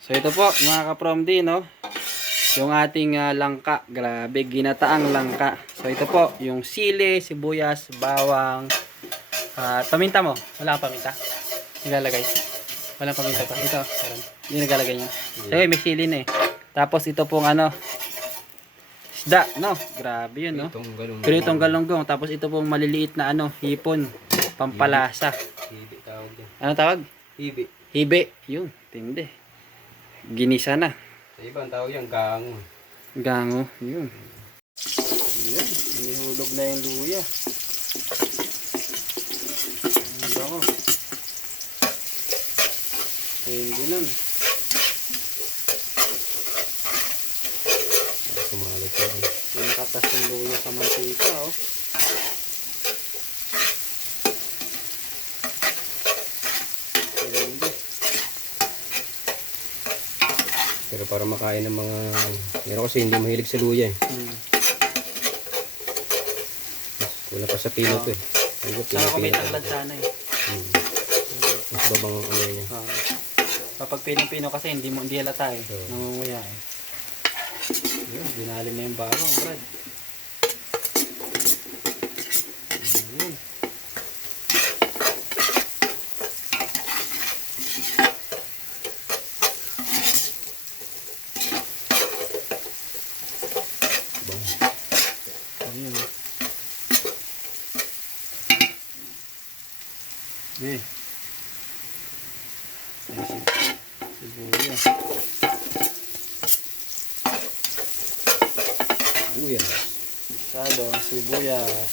So ito po mga ka-promdi no. Yung ating ah, langka, grabe ginataang langka. So ito po yung sili, sibuyas, bawang, ah, paminta mo. Wala kang paminta. Nilalagay. Walang paminta pa. Ito, meron. Hindi nagalagay niya. So yun, may sili na eh. Tapos ito pong ano, isda, no? Grabe yun, no? Itong galong. Pritong galonggong. Tapos ito pong maliliit na ano, hipon. Pampalasa. Hibi tawag yan. Ano tawag? Hibi. Hibe. Yun, tindi. Ginisa na. Sa iba ang tawag yan, gango. Gango. Yun. Yun. Hinihulog na yung luya. Ang bango. Hindi nun. Sumalit yan. Yung nakatas yung luya sa mantika, oh. Hindi. Pero para makain ng mga... Meron kasi hindi mahilig sa luya eh. Hmm. Wala pa sa pino to eh. Ano Saka kung may tanglad sana eh. Hmm. Mas babang ang ano niya. Ah. kapag pinong-pino kasi hindi mo hindi halata eh. Oo. Nangunguya eh. Yun, dinali na yung bawang, Brad. Yun. Bang. Ayun. Eh. Ay, si- Sibuyas. Luya. Sado, sibuyas.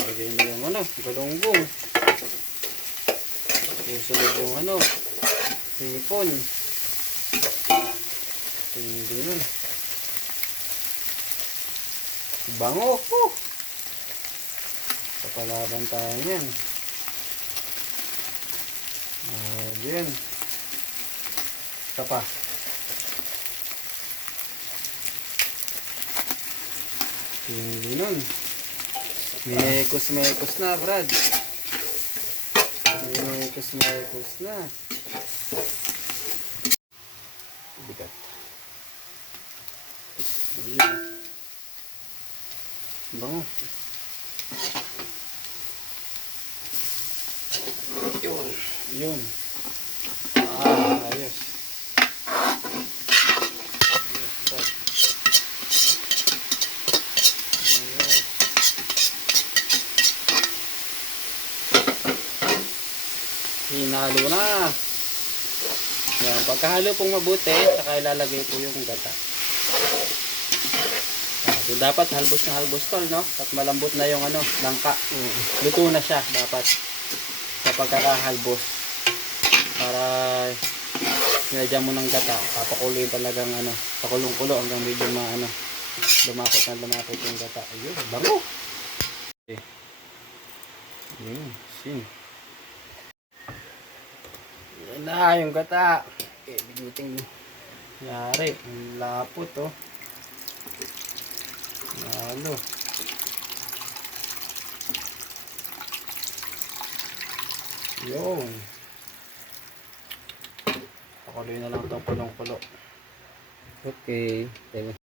Lagay mo yung ano, galunggong. Yung ano, hipon. Hindi. Bango po. Kapalaban tayo yan. Ah, yan. Isa pa. Hindi nun. Mekos-mekos na, Brad. Mekos-mekos na. Bigat. Ayun. Bango. Yun. Yun. Ah, ayos. Ayos, Brad. Ayos. Hinalo na. Yan, pagkahalo pong mabuti, saka ilalagay po yung gata. Ah, so dapat halbos na halbos tol, no? At malambot na yung ano, langka. Luto na siya dapat sa pagkakahalbos. Para sinadya mo ng gata, papakuloy talagang ano, pakulong-kulo hanggang medyo maano, lumakot na lumakot yung gata. Ayun, bango! Okay. Ayun, sin. Yan na, yung gata. Okay, bigiting yari. Lapot, oh. Lalo. Yun. Pakuloy na lang itong kulong-kulo. Okay.